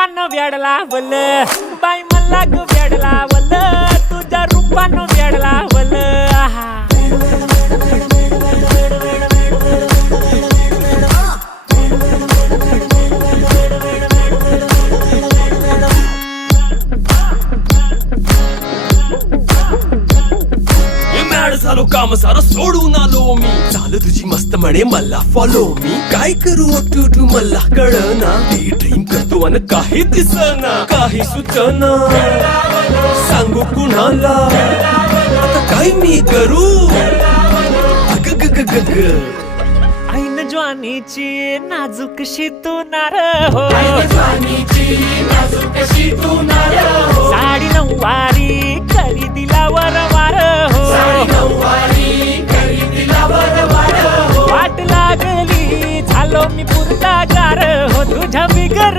रूपानं वेड लावल बाई मला ग वेड लावल तुझ्या रूपानं वेड लावल झालो काम सारा सोडून आलो मी चाल तुझी मस्त म्हणे मला फॉलो मी काय करू टू मला कळना ड्रीम करतो आणि काही दिसना काही सुचना सांगू कुणाला आता काय मी करू ऐन ज्वानीची नाजूकशी तू नार हो साडी नऊवारी करी दिलावर वार हो वाट लागली झालो मी पुरता गार हो तुझ्या बिगर